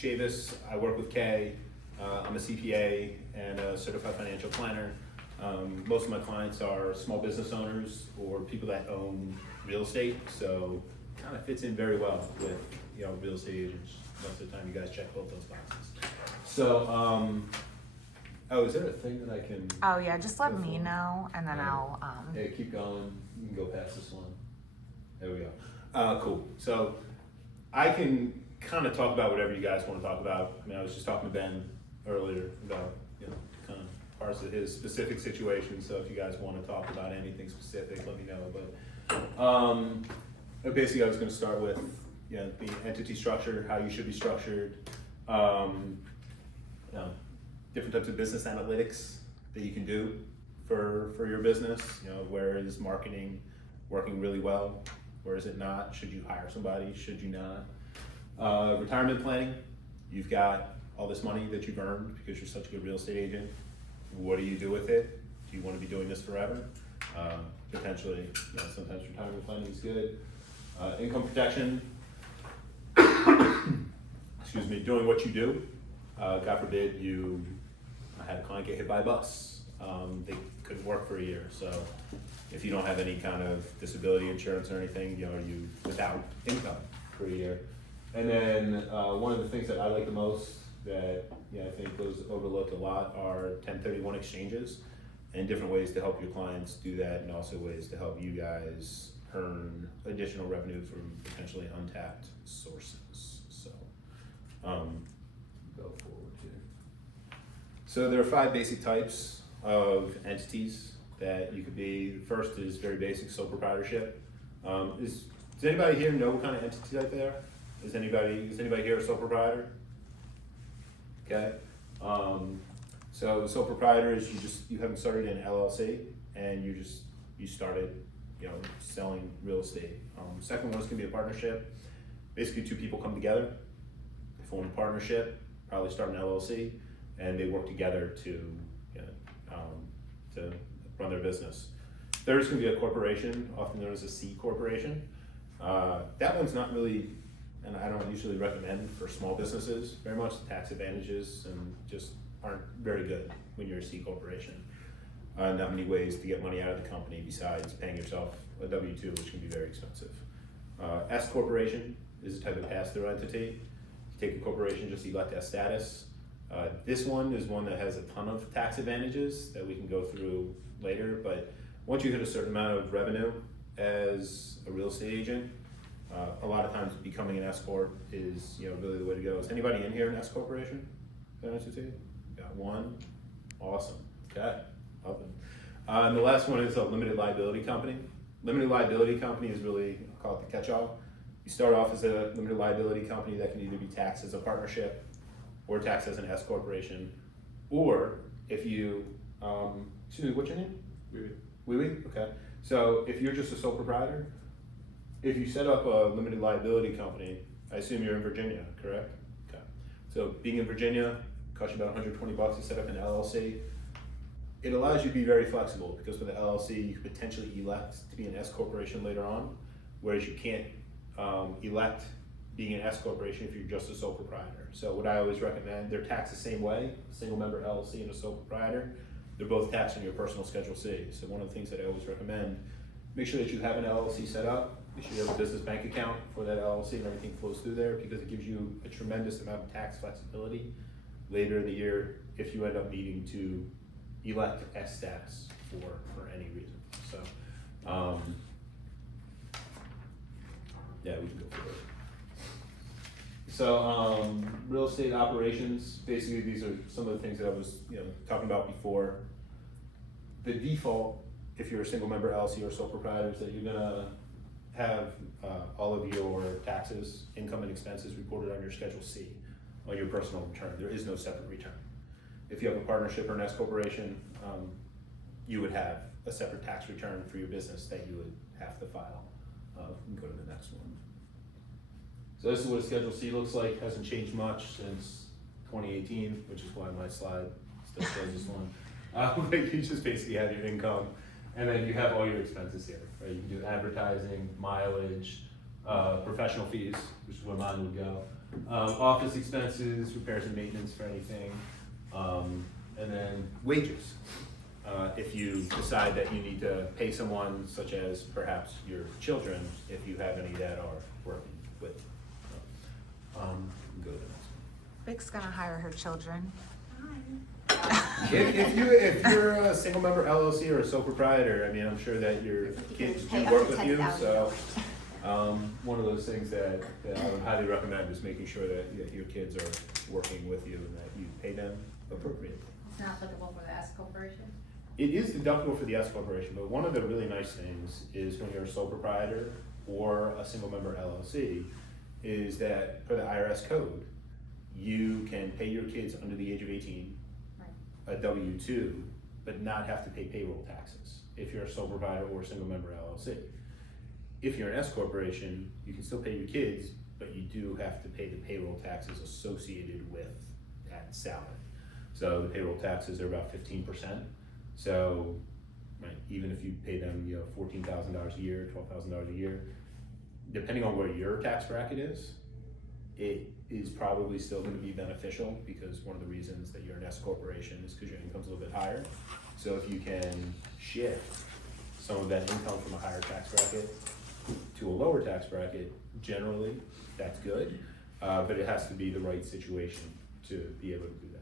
Chavis. I work with Kay. I'm a CPA and a certified financial planner. Most of my clients are small business owners or people that own real estate, so kind of fits in very well with real estate agents. Most of the time, you guys check both those boxes. So, oh, is there a thing that I can? Oh yeah, just let me know, and then I'll. Yeah, keep going. You can go past this one. There we go. Cool. So, I can kind of talk about whatever you guys want to talk about. I mean, I was just talking to Ben earlier about kind of parts of his specific situation. So, if you guys want to talk about anything specific, let me know. But basically, I was going to start with the entity structure, how you should be structured. Different types of business analytics that you can do for your business. Where is marketing working really well? Where is it not? Should you hire somebody? Should you not? Retirement planning. You've got all this money that you've earned because you're such a good real estate agent. What do you do with it? Do you want to be doing this forever? Potentially, sometimes retirement planning is good. Income protection. Excuse me, doing what you do. God forbid I had a client get hit by a bus. They couldn't work for a year. So if you don't have any kind of disability insurance or anything, are you without income for a year? And then one of the things that I like the most that I think goes overlooked a lot are 1031 exchanges and different ways to help your clients do that, and also ways to help you guys earn additional revenue from potentially untapped sources. So go forward here. So there are 5 basic types of entities that you could be. The first is very basic, sole proprietorship. Does anybody here know what kind of entity type they are? Is anybody here a sole proprietor? Okay. So sole proprietor is you haven't started an LLC and you started selling real estate. Second one is gonna be a partnership. Basically, 2 people come together, they form a partnership, probably start an LLC, and they work together to run their business. Third is gonna be a corporation, often known as a C corporation. That one's not really, and I don't usually recommend for small businesses very much. The tax advantages and just aren't very good when you're a C corporation. Not many ways to get money out of the company besides paying yourself a W-2, which can be very expensive. S corporation is a type of pass-through entity. You take a corporation, just elect S status. This one is one that has a ton of tax advantages that we can go through later, but once you hit a certain amount of revenue as a real estate agent, a lot of times becoming an S corp is really the way to go. Is anybody in here an S corporation? Got one. Awesome. Okay. And the last one is a limited liability company. Limited liability company is really, I'll call it the catch-all. You start off as a limited liability company that can either be taxed as a partnership or taxed as an S corporation, or if you, excuse me, what's your name? Wee. Okay. So if you're just a sole proprietor, if you set up a limited liability company, I assume you're in Virginia, correct? Okay. So being in Virginia costs you about $120 to set up an LLC. It allows you to be very flexible because with the LLC, you could potentially elect to be an S corporation later on, whereas you can't elect being an S corporation if you're just a sole proprietor. So what I always recommend, they're taxed the same way, a single member LLC and a sole proprietor. They're both taxed on your personal Schedule C. So one of the things that I always recommend, make sure that you have an LLC set up, make sure you have a business bank account for that LLC and everything flows through there, because it gives you a tremendous amount of tax flexibility later in the year if you end up needing to elect S status for any reason. So, yeah, we can go forward. So, real estate operations, basically these are some of the things that I was talking about before. The default, if you're a single member LLC or sole proprietor, is that you're gonna have all of your taxes, income and expenses reported on your Schedule C on your personal return. There is no separate return. If you have a partnership or an S corporation, you would have a separate tax return for your business that you would have to file. We can go to the next one. So this is what a Schedule C looks like. Hasn't changed much since 2018, which is why my slide still shows this one. But you just basically have your income, and then you have all your expenses here, right? You can do advertising, mileage, professional fees, which is where mine would go, Office expenses, repairs and maintenance for anything, and then wages. If you decide that you need to pay someone, such as perhaps your children, if you have any that are working with. Go to the next one. Vic's gonna hire her children. If you're a single member LLC or a sole proprietor, I mean, I'm sure that your kids do work with you, so. One of those things that I would highly recommend is making sure that your kids are working with you and that you pay them appropriately. It's not applicable for the S corporation? It is deductible for the S corporation, but one of the really nice things is when you're a sole proprietor or a single member LLC, is that for the IRS code, you can pay your kids under the age of 18, Right. a W-2, but not have to pay payroll taxes if you're a sole proprietor or a single member LLC. If you're an S corporation, you can still pay your kids, but you do have to pay the payroll taxes associated with that salary. So the payroll taxes are about 15%. So, right, even if you pay them, $14,000 a year, $12,000 a year, depending on where your tax bracket is, it is probably still going to be beneficial, because one of the reasons that you're an S corporation is because your income's a little bit higher. So if you can shift some of that income from a higher tax bracket to a lower tax bracket, generally that's good, but it has to be the right situation to be able to do that.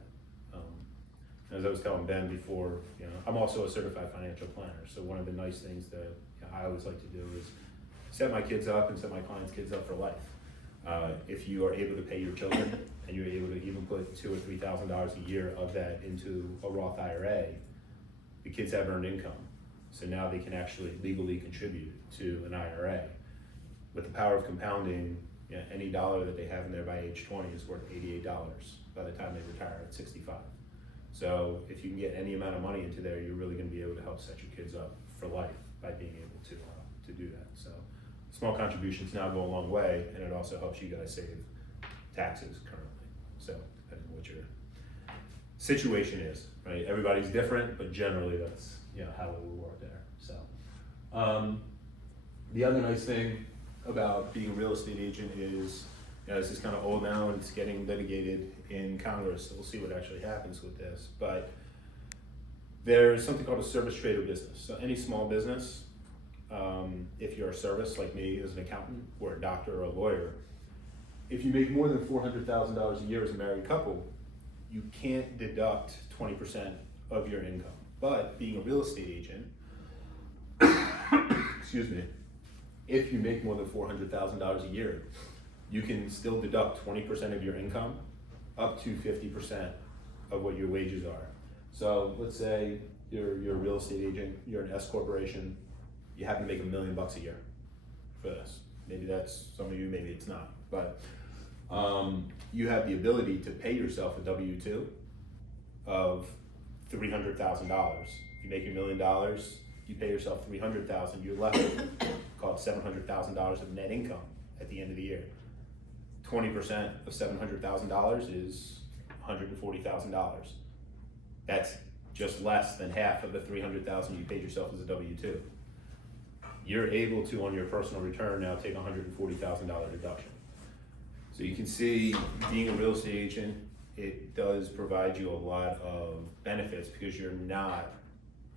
As I was telling Ben before, I'm also a certified financial planner, so one of the nice things that I always like to do is set my kids up and set my clients' kids up for life. If you are able to pay your children and you're able to even put $2,000 or $3,000 a year of that into a Roth IRA, the kids have earned income. So now they can actually legally contribute to an IRA. With the power of compounding, any dollar that they have in there by age 20 is worth $88 by the time they retire at 65. So if you can get any amount of money into there, you're really gonna be able to help set your kids up for life by being able to do that. So small contributions now go a long way, and it also helps you guys save taxes currently. So depending on what your situation is, right? Everybody's different, but generally that's how it will work there. So the other nice thing about being a real estate agent is, this is kind of old now and it's getting litigated in Congress, so we'll see what actually happens with this. But there's something called a service trader business. So any small business, if you're a service like me as an accountant or a doctor or a lawyer, if you make more than $400,000 a year as a married couple, you can't deduct 20% of your income. But being a real estate agent, excuse me, if you make more than $400,000 a year, you can still deduct 20% of your income up to 50% of what your wages are. So let's say you're a real estate agent, you're an S corporation, you happen to make $1 million a year for this. Maybe that's some of you, maybe it's not. But you have the ability to pay yourself a W-2 of $300,000. If you make $1 million, you pay yourself $300,000, you're left with call it $700,000 of net income at the end of the year. 20% of $700,000 is $140,000. That's just less than half of the $300,000 you paid yourself as a W-2. You're able to, on your personal return now, take a $140,000 deduction. So you can see, being a real estate agent, it does provide you a lot of benefits because you're not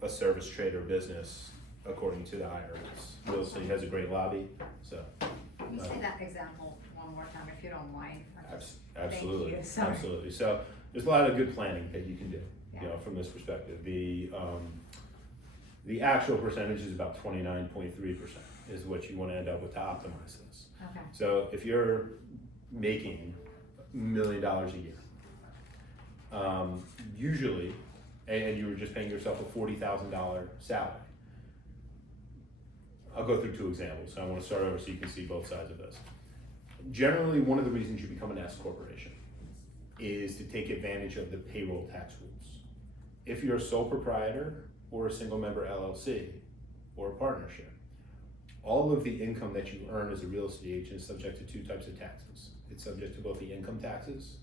a service trader business according to the IRS. Real estate has a great lobby, so. Can you say that example one more time, if you don't mind? Absolutely, Thank you. Sorry. absolutely. So there's a lot of good planning that you can do, Yeah. from this perspective. The actual percentage is about 29.3% is what you want to end up with to optimize this. Okay. So if you're making $1 million a year, usually, and you were just paying yourself a $40,000 salary. I'll go through two examples. So I want to start over so you can see both sides of this. Generally, one of the reasons you become an S corporation is to take advantage of the payroll tax rules. If you're a sole proprietor or a single member LLC or a partnership, all of the income that you earn as a real estate agent is subject to two types of taxes. It's subject to both the income taxes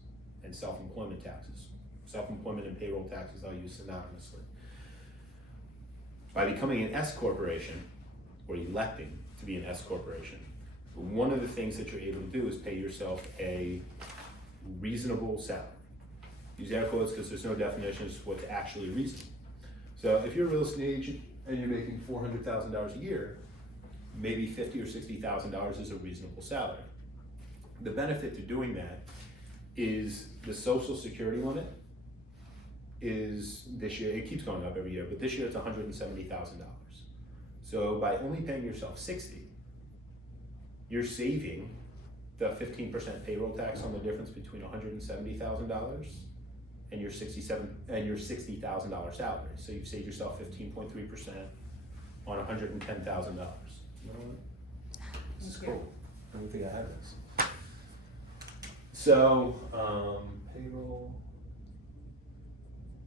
and self-employment taxes. Self-employment and payroll taxes I'll use synonymously. By becoming an S corporation, or electing to be an S corporation, But one of the things that you're able to do is pay yourself a reasonable salary. Use air quotes because there's no definition as to what's actually reasonable. So if you're a real estate agent and you're making $400,000 a year, maybe $50,000 or $60,000 is a reasonable salary. The benefit to doing that is the Social Security limit is this year, it keeps going up every year, but this year it's $170,000. So by only paying yourself $60,000, you're saving the 15% payroll tax on the difference between $170,000 and your $60,000 salary. So you've saved yourself 15.3% on $110,000. This is cool. I don't think I have this. So payroll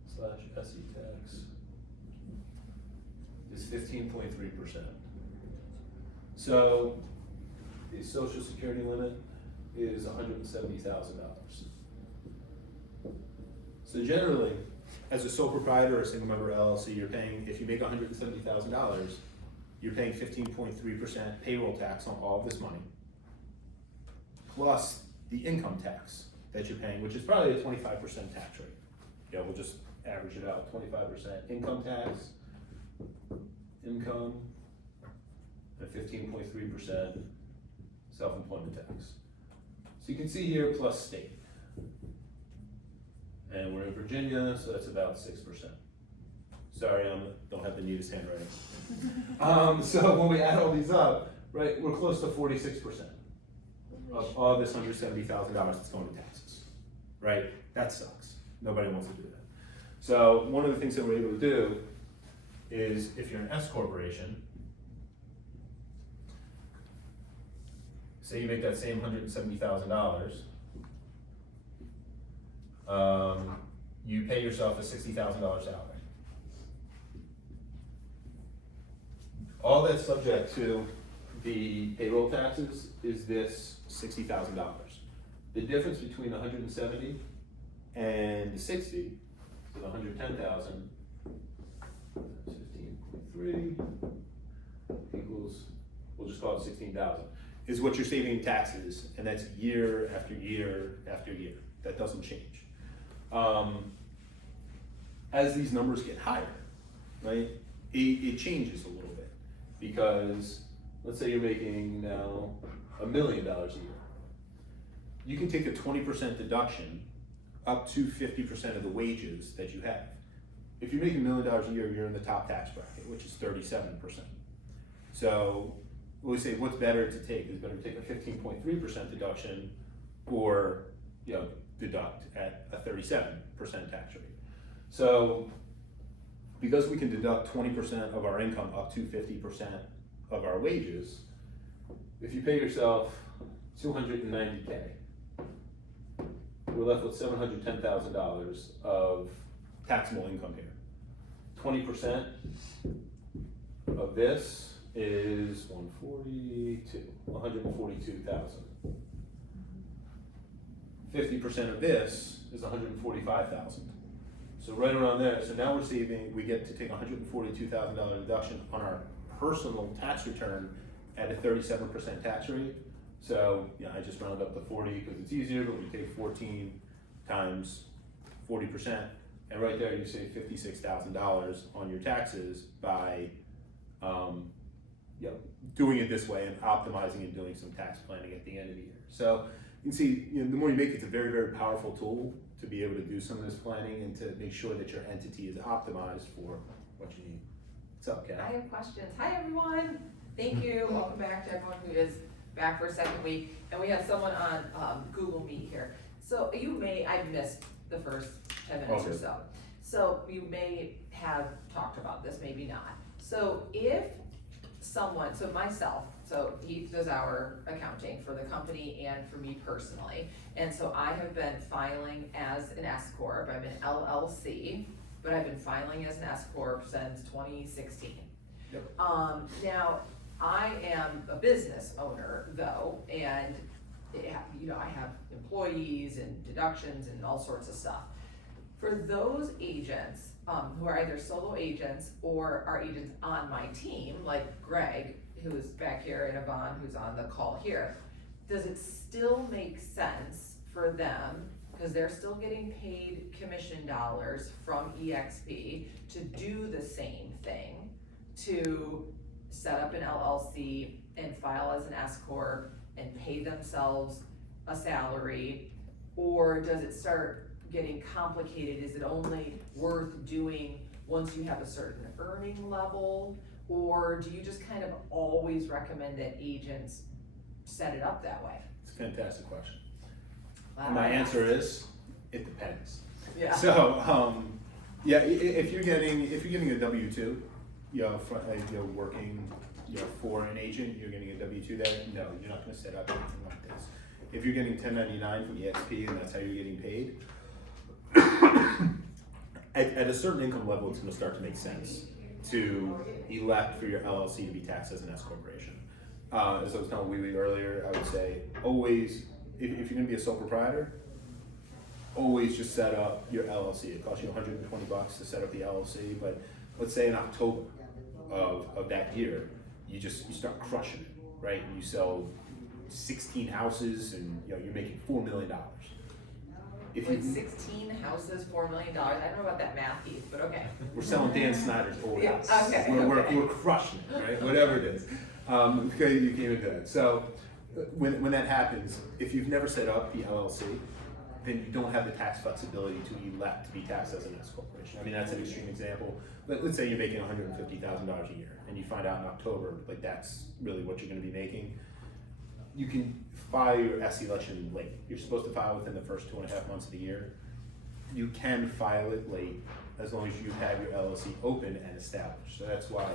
/ SE tax is 15.3%. So the Social Security limit is $170,000. So generally, as a sole proprietor or a single member LLC, you're paying, if you make $170,000, you're paying 15.3% payroll tax on all of this money, plus the income tax that you're paying, which is probably a 25% tax rate. Yeah, we'll just average it out, 25% income tax, income, and 15.3% self-employment tax. So you can see here plus state. And we're in Virginia, so that's about 6%. Sorry, I don't have the neatest handwriting. So when we add all these up, right, we're close to 46% of all this $170,000 that's going to taxes, right? That sucks. Nobody wants to do that. So one of the things that we're able to do is if you're an S corporation, say you make that same $170,000, you pay yourself a $60,000 salary. All that's subject to the payroll taxes is this $60,000. The difference between 170 and the 60, so the 110,000, 15.3 equals, we'll just call it 16,000, is what you're saving in taxes, and that's year after year after year. That doesn't change. As these numbers get higher, right, it changes a little bit, because let's say you're making now $1 million a year. You can take a 20% deduction up to 50% of the wages that you have. If you're making $1 million a year, you're in the top tax bracket, which is 37%. So we say what's better to take? Is it better to take a 15.3% deduction or deduct at a 37% tax rate? So because we can deduct 20% of our income up to 50% of our wages, if you pay yourself $290K, we're left with $710,000 of taxable income here. 20% of this is 142,000. 50% of this is 145,000. So right around there, so now we get to take $142,000 deduction on our personal tax return at a 37% tax rate. So I just round up to 40 because it's easier, but we take 14 times 40%, and right there you save $56,000 on your taxes by doing it this way and optimizing and doing some tax planning at the end of the year. So you can see, the more you make it, it's a very, very powerful tool to be able to do some of this planning and to make sure that your entity is optimized for what you need. What's up, Kat? I have questions. Hi, everyone. Thank you. Welcome back to everyone who is back for a second week. And we have someone on Google Meet here. So I missed the first 10 minutes or so. So you may have talked about this, maybe not. So if someone, so myself, so Heath does our accounting for the company and for me personally. And so I have been filing as an S Corp. I'm an LLC, but I've been filing as an S Corp since 2016. Yep. Now, I am a business owner though, and I have employees and deductions and all sorts of stuff. For those agents who are either solo agents or are agents on my team, like Greg, who's back here and Yvonne who's on the call here, does it still make sense for them, cause they're still getting paid commission dollars from EXP, to do the same thing, to set up an LLC and file as an S corp and pay themselves a salary? Or does it start getting complicated? Is it only worth doing once you have a certain earning level? Or do you just kind of always recommend that agents set it up that way? It's a fantastic question. Wow. And my answer is, it depends. Yeah. So, yeah, if you're getting a W-2, working, for an agent, you're getting a W-2 there, no, you're not gonna set up anything like this. If you're getting 1099 from EXP and that's how you're getting paid, at a certain income level, it's gonna start to make sense to elect for your LLC to be taxed as an S corporation. As I was telling Wee earlier, I would say always, if you're gonna be a sole proprietor, always just set up your LLC. It costs you $120 to set up the LLC, but let's say in October of that year, you start crushing it, right? And you sell 16 houses and you're making $4 million. If With 16 houses, $4 million, I don't know about that math, Heath, but okay. We're selling Dan Snyder's orders. Yeah, okay, We're crushing it, right? Whatever it is. Okay, you came into it. So when that happens, if you've never set up the LLC, then you don't have the tax flexibility to elect to be taxed as an S corporation. I mean, that's an extreme example, but let's say you're making $150,000 a year and you find out in October, like that's really what you're gonna be making. You can file your S election late. You're supposed to file within the first 2.5 months of the year. You can file it late as long as you have your LLC open and established. So that's why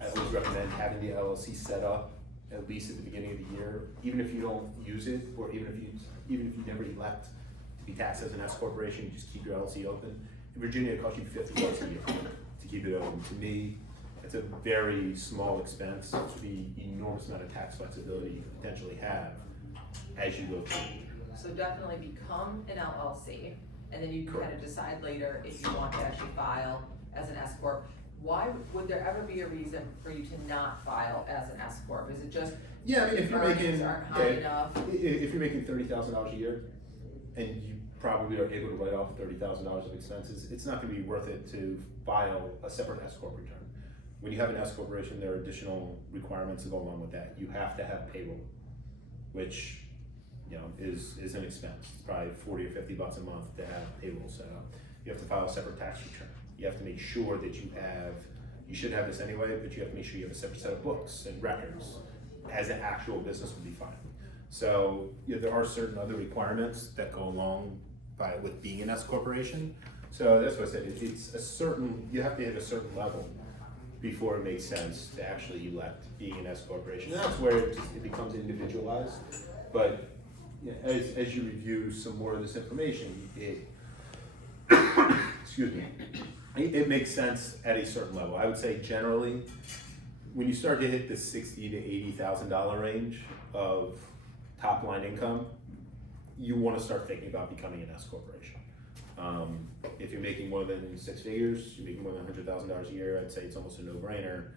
I always recommend having the LLC set up at least at the beginning of the year, even if you don't use it, or even if you never elect to be taxed as an S corporation, you just keep your LLC open. In Virginia, it costs you $50 a year to keep it open. To me, it's a very small expense for the enormous amount of tax flexibility you can potentially have as you go through. So definitely become an LLC, and then you can kind of decide later if you want to actually file as an S corp. Why would there ever be a reason for you to not file as an S corp? Is it just Yeah, I mean, if you're earnings making aren't high enough? if you're making $30,000 a year, and you probably are able to write off $30,000 of expenses, it's not going to be worth it to file a separate S corp return. When you have an S corporation, there are additional requirements that go along with that. You have to have payroll, which is an expense. It's probably $40 or $50 a month to have payroll set up. You have to file a separate tax return. You have to make sure that you should have this anyway, but you have to make sure you have a separate set of books and records as an actual business would be filed. So there are certain other requirements that go along with being an S corporation. So that's what I said. You have to hit a certain level before it makes sense to actually elect being an S corporation. And that's where it becomes individualized. But as you review some more of this information, it makes sense at a certain level. I would say generally, when you start to hit the $60,000 to $80,000 range of top line income, you want to start thinking about becoming an S corporation. If you're making more than 6 figures, you're making more than $100,000 a year, I'd say it's almost a no-brainer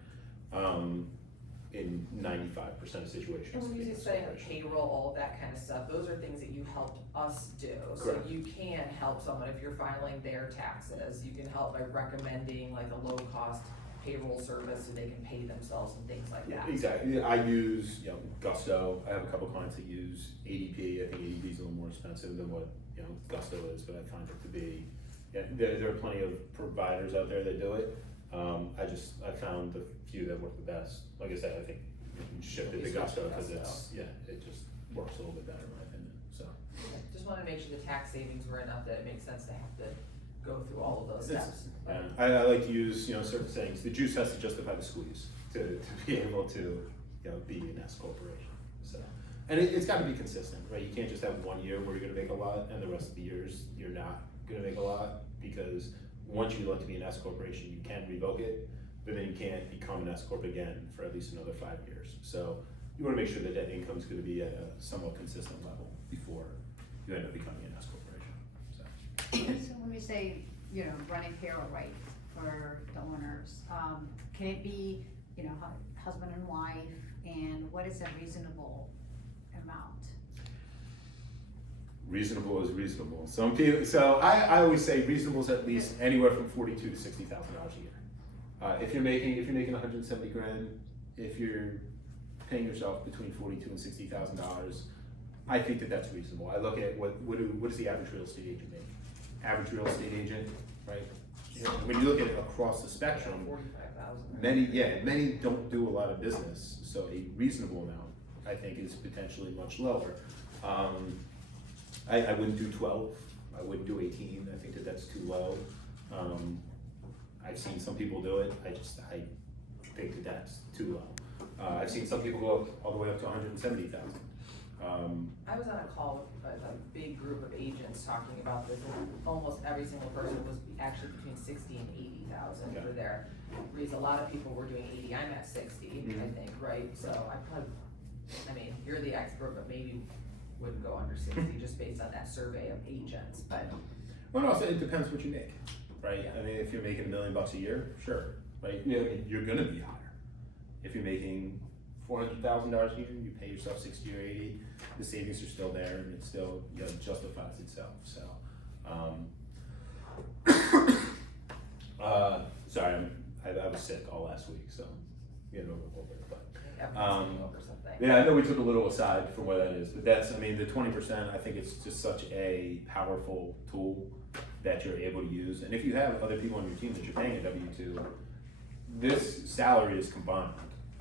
in 95% of situations. And when you say setting up payroll, all of that kind of stuff, those are things that you helped us do. Correct. So you can help someone if you're filing their taxes. You can help by recommending like a low-cost payroll service so they can pay themselves and things like that. Exactly. I use Gusto. I have a couple clients that use ADP. I think ADP is a little more expensive than what Gusto is, but I find it to be. There are plenty of providers out there that do it. I found the few that work the best. Like I said, I think you can shift it to Gusto because it just works a little bit better in my opinion. So Just wanted to make sure the tax savings were enough that it makes sense to have to go through all of those steps. I like to use certain things. The juice has to justify the squeeze to be able to be an S corporation. So and it's got to be consistent, right? You can't just have 1 year where you're going to make a lot and the rest of the years you're not going to make a lot, because once you elect to be an S corporation, you can revoke it, but then you can't become an S corp again for at least another 5 years. So you want to make sure that that income is going to be at a somewhat consistent level before you end up becoming an S corporation. So when we say, running payroll right for the owners, can it be, husband and wife, and what is a reasonable amount? Reasonable is reasonable. Some people, so I always say reasonable is at least anywhere from $42,000 to $60,000 a year. If you're making 170 grand, if you're paying yourself between $42,000 and $60,000, I think that that's reasonable. I look at what does the average real estate agent make? Average real estate agent, right? When you look at it across the spectrum, 45,000. many don't do a lot of business, so a reasonable amount, I think, is potentially much lower. I wouldn't do 12, I wouldn't do 18, I think that that's too low. I've seen some people do it, I think that that's too low. I've seen some people go all the way up to 170,000. I was on a call with a big group of agents talking about this, and almost every single person was actually between 60 and 80,000 for their reason. A lot of people were doing 80, I'm at 60, I think, right? So I mean, you're the expert, but maybe wouldn't go under 60 just based on that survey of agents, but. Well, also, it depends what you make, right? I mean, if you're making $1 million a year, sure, right? I mean, you're gonna be higher. If you're making $400,000 a year, you pay yourself 60 or 80, the savings are still there, and it still, justifies itself, so. Sorry, I was sick all last week, so, a little bit, but. Over something. Yeah, I know we took a little aside from where that is, but that's, I mean, the 20%, I think it's just such a powerful tool that you're able to use. And if you have other people on your team that you're paying a W-2, this salary is combined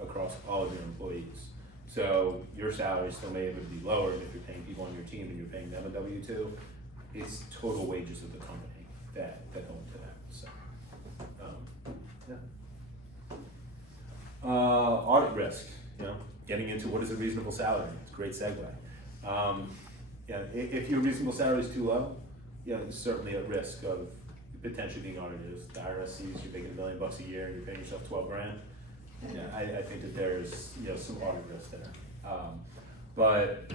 across all of your employees. So your salary still may even be lower if you're paying people on your team and you're paying them a W-2. It's total wages of the company that go into that, so. Audit risk, getting into what is a reasonable salary. It's a great segue. If your reasonable salary is too low, it's certainly at risk of potentially being audited. If the IRS sees you're making $1 million a year and you're paying yourself 12 grand, I think that there's some audit risk there. But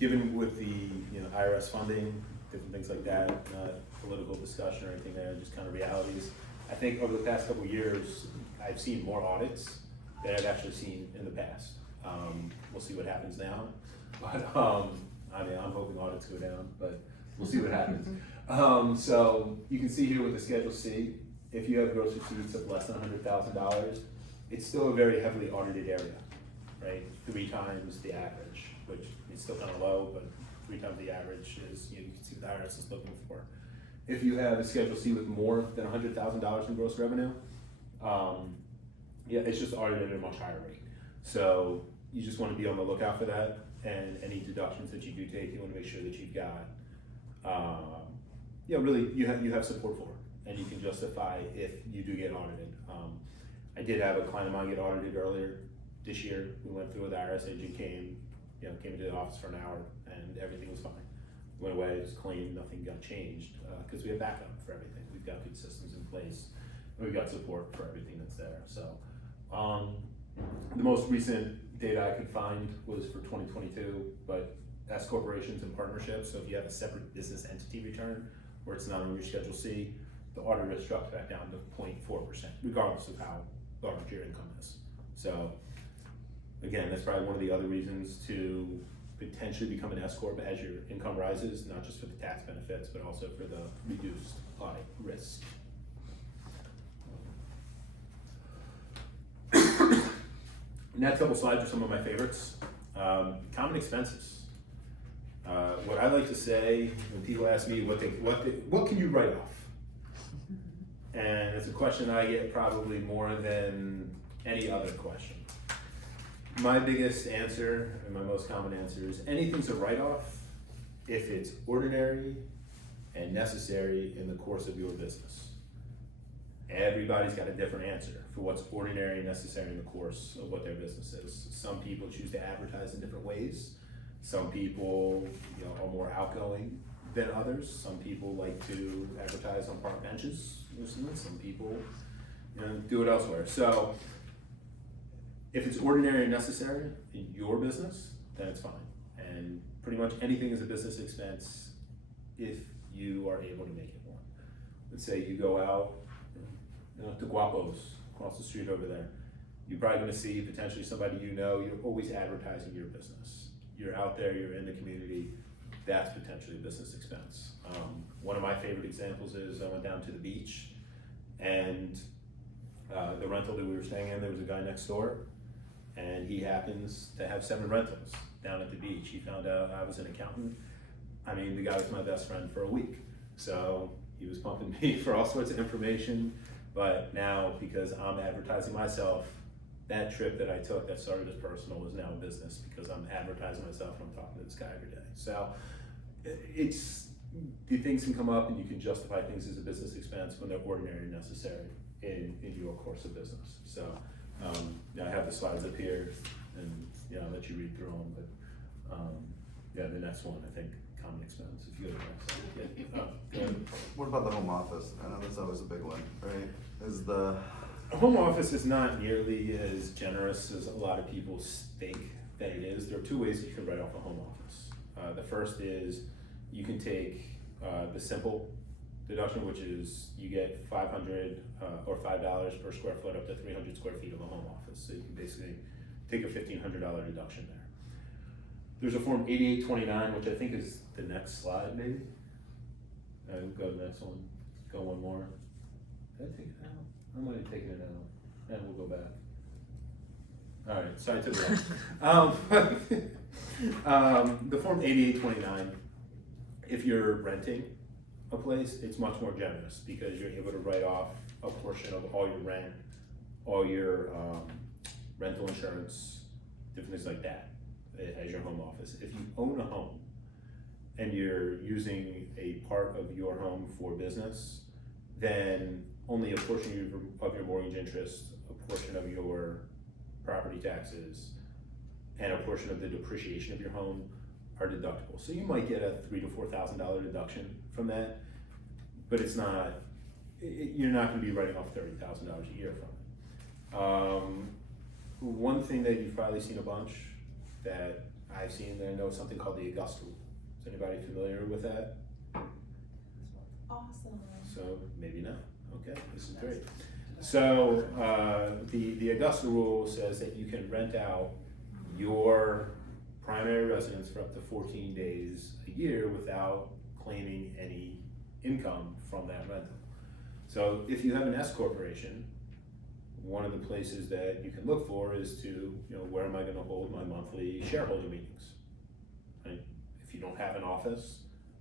given with the IRS funding, different things like that, not political discussion or anything there, just kind of realities. I think over the past couple of years, I've seen more audits than I've actually seen in the past. We'll see what happens now. But I mean, I'm hoping audits go down, but we'll see what happens. So you can see here with the Schedule C, if you have gross receipts of less than $100,000, it's still a very heavily audited area, right? 3 times the average, which is still kind of low, but 3 times the average is, you can see what the IRS is looking for. If you have a Schedule C with more than $100,000 in gross revenue, it's just audited at a much higher rate. So you just want to be on the lookout for that, and any deductions that you do take, you want to make sure that you've got, really you have support for it, and you can justify if you do get audited. I did have a client of mine get audited earlier this year. We went through, the IRS agent came into the office for an hour, and everything was fine. Went away, it was clean, nothing got changed, because we have backup for everything. We've got good systems in place, and we've got support for everything that's there. So the most recent data I could find was for 2022, but S corporations and partnerships, so if you have a separate business entity return where it's not on your Schedule C, the audit risk drops back down to 0.4%, regardless of how large your income is. So again, that's probably one of the other reasons to potentially become an S corp as your income rises, not just for the tax benefits, but also for the reduced audit risk. Next couple slides are some of my favorites. Common expenses. What I like to say when people ask me what can you write off? And it's a question I get probably more than any other question. My biggest answer, and my most common answer, is anything's a write-off if it's ordinary and necessary in the course of your business. Everybody's got a different answer for what's ordinary and necessary in the course of what their business is. Some people choose to advertise in different ways. Some people are more outgoing than others. Some people like to advertise on park benches. Some people do it elsewhere. So if it's ordinary and necessary in your business, then it's fine. And pretty much anything is a business expense if you are able to make it one. Let's say you go out to Guapo's across the street over there, You're probably gonna see potentially somebody you know, you're always advertising your business. You're out there, you're in the community, that's potentially a business expense. One of my favorite examples is I went down to the beach and the rental that we were staying in, there was a guy next door and he happens to have 7 rentals down at the beach. He found out I was an accountant. I mean, the guy was my best friend for a week. So he was pumping me for all sorts of information, but now because I'm advertising myself, that trip that I took that started as personal is now a business because I'm advertising myself and I'm talking to this guy every day. So the things can come up and you can justify things as a business expense when they're ordinary and necessary in your course of business. So I have the slides up here and I'll let you read through them, but the next one, I think, common expense, if you go to the next slide. Go ahead. What about the home office? I know that's always a big one, right? A home office is not nearly as generous as a lot of people think that it is. There are 2 ways that you can write off a home office. The first is you can take the simple deduction, which is you get $500 or $5 per square foot up to 300 square feet of a home office. So you can basically take a $1,500 deduction there. There's a form 8829, which I think is the next slide, maybe. Go to the next one. Go one more. Did I take it out? I might have taken it out, and we'll go back. All right, sorry to the the form 8829, if you're renting a place, it's much more generous because you're able to write off a portion of all your rent, all your rental insurance, different things like that as your home office. If you own a home and you're using a part of your home for business, then only a portion of your mortgage interest, a portion of your property taxes, and a portion of the depreciation of your home are deductible. So you might get a $3,000 to $4,000 deduction from that, but it's not, you're not gonna be writing off $30,000 a year from it. One thing that you've probably seen a bunch that I've seen, that I know, is something called the Augusta rule. Is anybody familiar with that? Awesome. So maybe not. Okay, this is great. So the Augusta rule says that you can rent out your primary residence for up to 14 days a year without claiming any income from that rental. So if you have an S corporation, one of the places that you can look for is to, where am I going to hold my monthly shareholder meetings? Right? If you don't have an office,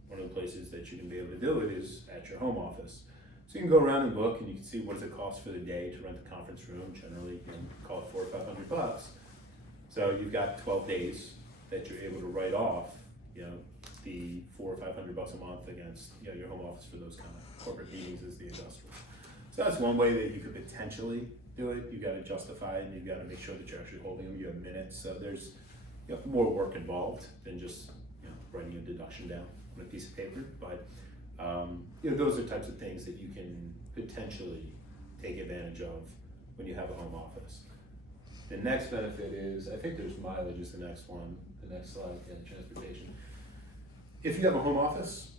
one of the places that you can be able to do it is at your home office. So you can go around and look and you can see what does it cost for the day to rent a conference room. Generally, you can call it $400 or $500. So you've got 12 days that you're able to write off, the $400 or $500 a month against, your home office for those kind of corporate meetings is the industrial. So that's one way that you could potentially do it. You got to justify it and you've got to make sure that you're actually holding them. You have minutes, so there's more work involved than just writing a deduction down on a piece of paper. But those are types of things that you can potentially take advantage of when you have a home office. The next benefit is, I think there's mileage is the next one, the next slide, transportation. If you have a home office,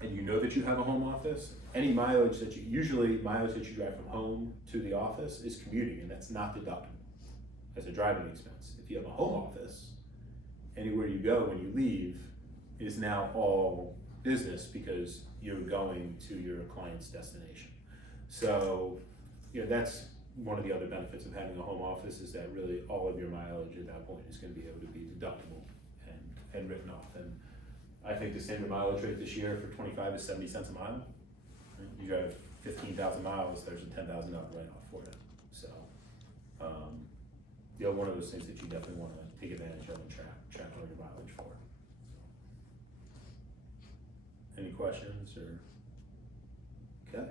and you know that you have a home office, any mileage that mileage that you drive from home to the office is commuting, and that's not deductible as a driving expense. If you have a home office, anywhere you go when you leave is now all business because you're going to your client's destination. So, that's one of the other benefits of having a home office is that really all of your mileage at that point is going to be able to be deductible and written off. And I think the standard mileage rate this year for 25 is 70 cents a mile. You drive 15,000 miles, there's a $10,000 write-off for it. So, one of those things that you definitely want to take advantage of and track all your mileage for. Any questions or? Okay.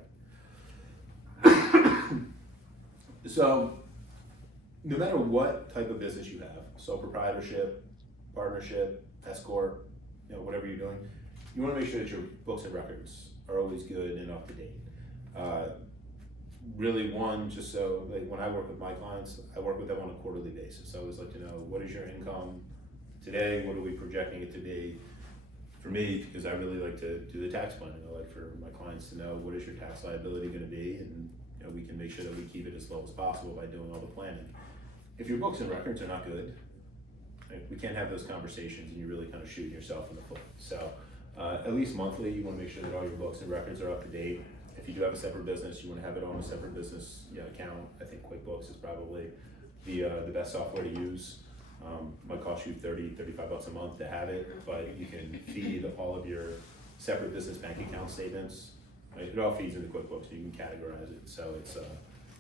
So, no matter what type of business you have, sole proprietorship, partnership, S corp, whatever you're doing, you want to make sure that your books and records are always good and up to date. Really, just so when I work with my clients, I work with them on a quarterly basis. So I always like to know, what is your income today? What are we projecting it to be? For me, because I really like to do the tax planning, I like for my clients to know what is your tax liability going to be, and we can make sure that we keep it as low as possible by doing all the planning. If your books and records are not good, right, we can't have those conversations and you're really kind of shooting yourself in the foot. So at least monthly, you want to make sure that all your books and records are up to date. If you do have a separate business, you want to have it on a separate business account. I think QuickBooks is probably the best software to use. Might cost you $35 a month to have it, but you can feed all of your separate business bank account statements. Right? It all feeds into QuickBooks, so you can categorize it. So it's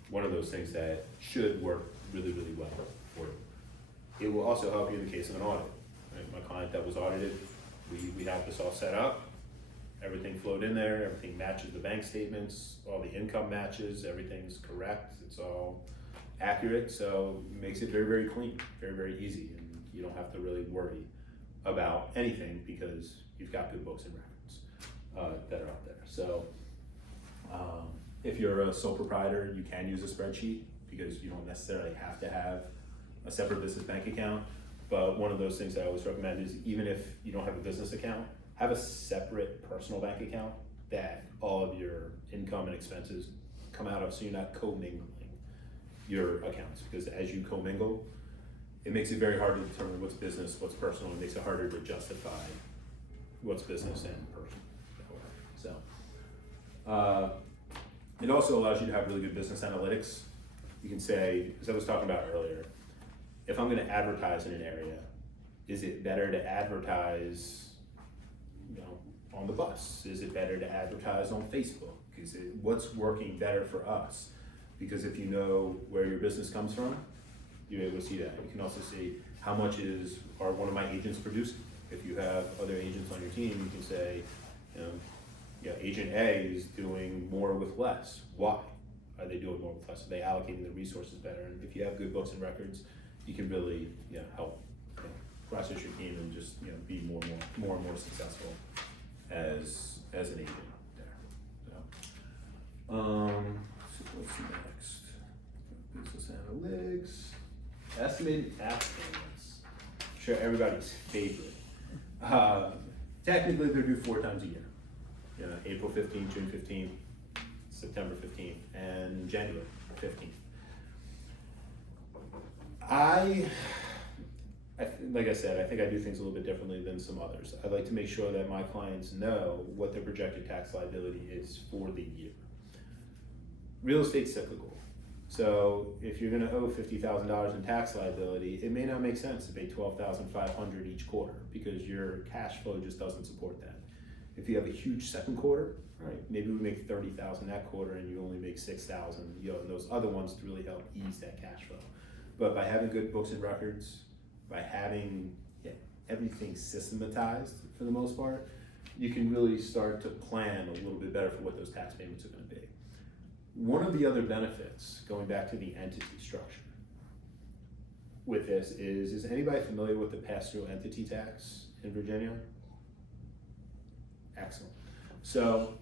one of those things that should work really, really well for you. It will also help you in the case of an audit. Right? My client that was audited, we have this all set up. Everything flowed in there, everything matches the bank statements, all the income matches, everything's correct, it's all accurate, so it makes it very, very clean, very, very easy, and you don't have to really worry about anything because you've got good books and records that are out there. So if you're a sole proprietor, you can use a spreadsheet because you don't necessarily have to have a separate business bank account, but one of those things I always recommend is even if you don't have a business account, have a separate personal bank account that all of your income and expenses come out of, so you're not commingling your accounts, because as you commingle, it makes it very hard to determine what's business, what's personal. It makes it harder to justify what's business and personal. So it also allows you to have really good business analytics. You can say, as I was talking about earlier, if I'm going to advertise in an area, is it better to advertise on the bus? Is it better to advertise on Facebook? What's working better for us? Because if you know where your business comes from, you're able to see that. You can also see how much are one of my agents producing. If you have other agents on your team, you can say, agent A is doing more with less. Why are they doing more with less? Are they allocating the resources better? And if you have good books and records, you can really help process your team and just be more and more successful as an agent there. So, what's next? Business analytics, estimated tax payments. I'm sure everybody's favorite. Technically, they're due 4 times a year. April 15th, June 15th, September 15th, and January 15th. Like I said, I think I do things a little bit differently than some others. I like to make sure that my clients know what their projected tax liability is for the year. Real estate's cyclical. So if you're gonna owe $50,000 in tax liability, it may not make sense to pay $12,500 each quarter because your cash flow just doesn't support that. If you have a huge second quarter, right, maybe we make $30,000 that quarter and you only make $6,000, and those other ones to really help ease that cash flow. But by having good books and records, by having everything systematized for the most part, you can really start to plan a little bit better for what those tax payments are going to be. One of the other benefits, going back to the entity structure with this is anybody familiar with the pass-through entity tax in Virginia? Excellent. So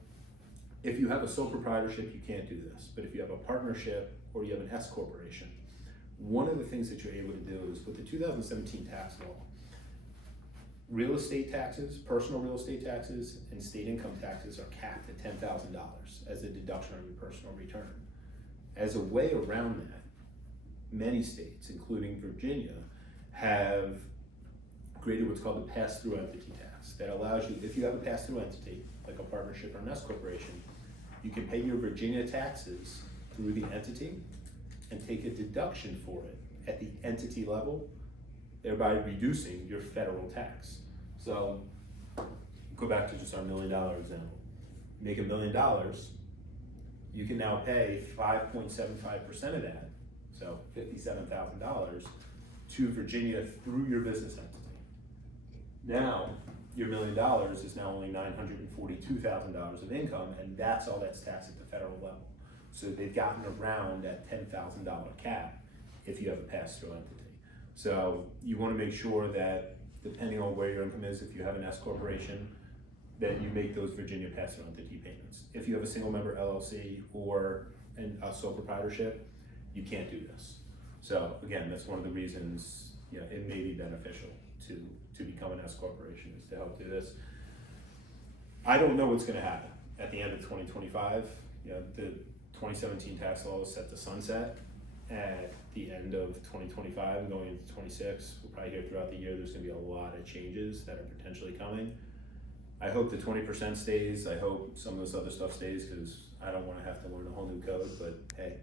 if you have a sole proprietorship, you can't do this, but if you have a partnership or you have an S corporation, one of the things that you're able to do is with the 2017 tax law, real estate taxes, personal real estate taxes, and state income taxes are capped at $10,000 as a deduction on your personal return. As a way around that, many states, including Virginia, have created what's called the pass-through entity tax that allows you, if you have a pass-through entity, like a partnership or an S corporation, you can pay your Virginia taxes through the entity and take a deduction for it at the entity level, thereby reducing your federal tax. So, go back to just our $1 million example. Make $1 million, you can now pay 5.75% of that, so $57,000, to Virginia through your business entity. Now, your $1 million is now only $942,000 of income, and that's all that's taxed at the federal level. So they've gotten around that $10,000 cap if you have a pass-through entity. So you want to make sure that depending on where your income is, if you have an S corporation, that you make those Virginia pass-through entity payments. If you have a single member LLC or a sole proprietorship, you can't do this. So again, that's one of the reasons it may be beneficial to become an S corporation, is to help do this. I don't know what's going to happen at the end of 2025. The 2017 tax law is set to sunset at the end of 2025, going into 26. We'll probably hear throughout the year there's gonna be a lot of changes that are potentially coming. I hope the 20% stays. I hope some of this other stuff stays, because I don't wanna have to learn a whole new code, but hey,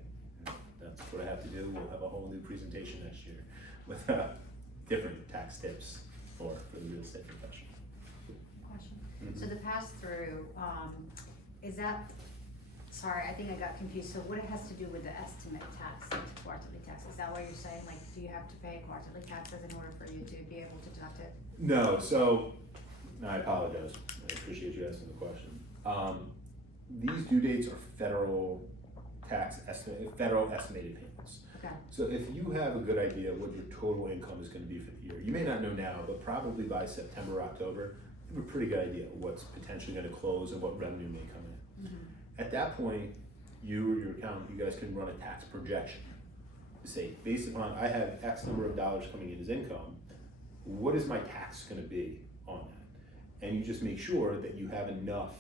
that's what I have to do. We'll have a whole new presentation next year with different tax tips for the real estate profession. Question. So the pass-through, is that, sorry, I think I got confused. So what it has to do with the estimate tax into quarterly tax? Is that what you're saying? Like, do you have to pay quarterly taxes in order for you to be able to deduct it? No, so, no, I apologize. I appreciate you asking the question. These due dates are federal estimated payments. Okay. So if you have a good idea what your total income is gonna be for the year, you may not know now, but probably by September, or October, you have a pretty good idea of what's potentially gonna close and what revenue may come in. At that point, you or your accountant, you guys can run a tax projection to say, based upon, I have X number of dollars coming in as income, what is my tax gonna be on that? And you just make sure that you have enough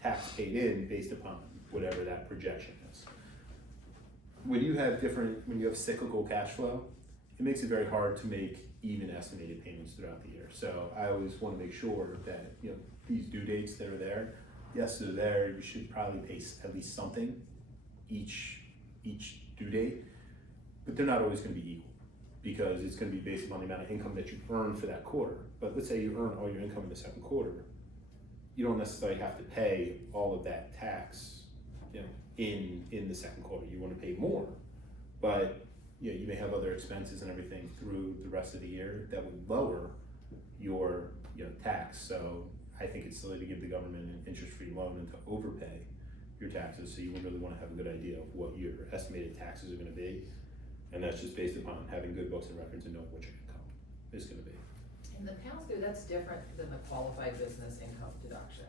tax paid in based upon whatever that projection is. When you have cyclical cash flow, it makes it very hard to make even estimated payments throughout the year. So I always wanna make sure that, these due dates that are there, yes, they're there, you should probably pay at least something each due date, but they're not always gonna be equal, because it's gonna be based upon the amount of income that you earn for that quarter. But let's say you earn all your income in the second quarter, you don't necessarily have to pay all of that tax, in the second quarter. You wanna pay more, but you may have other expenses and everything through the rest of the year that would lower your tax. So I think it's silly to give the government an interest-free loan and to overpay your taxes, so you would really wanna have a good idea of what your estimated taxes are gonna be. And that's just based upon having good books and records and knowing what your income is gonna be. And the pass-through, that's different than the qualified business income deduction.